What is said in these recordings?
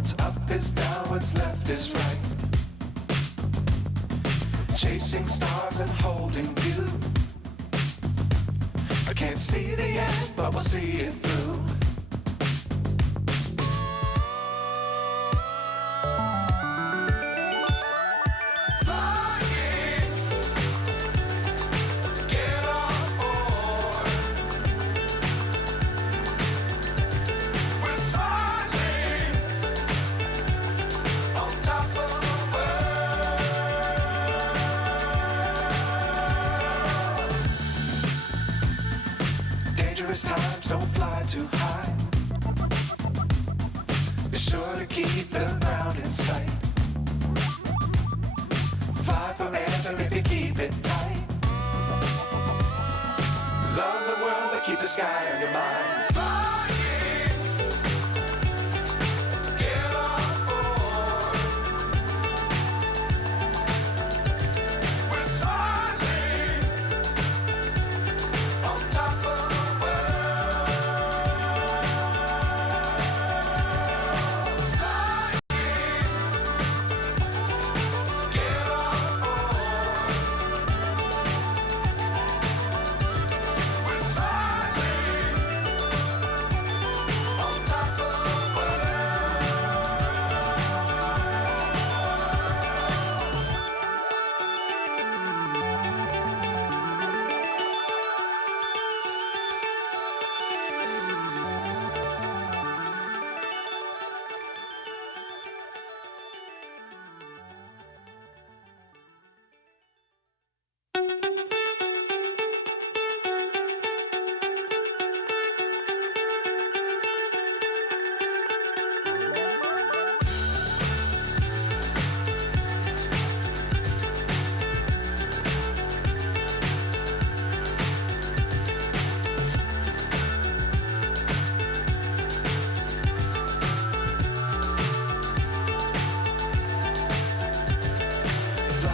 What's up is down, what's left is right. Chasing stars and holding you. I can't see the end, but we'll see it through. Dangerous times, don't fly too high. Be sure to keep the ground in sight. Fly forever if you keep it tight. Love the world, but keep the sky on your mind.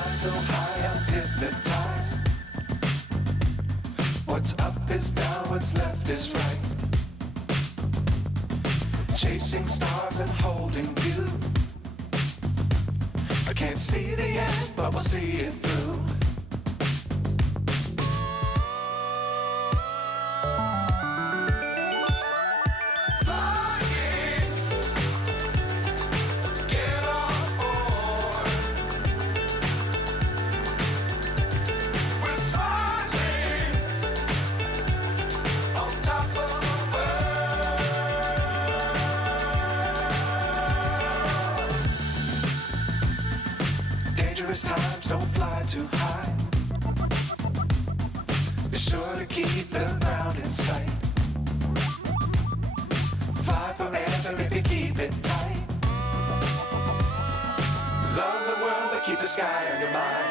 So high, I'm hypnotized. What's up is down, what's left is right. Chasing stars and holding you. I can't see the end, but we'll see it through. Dangerous times, don't fly too high. Be sure to keep the ground in sight. Fly forever if you keep it tight. Love the world, but keep the sky on your mind.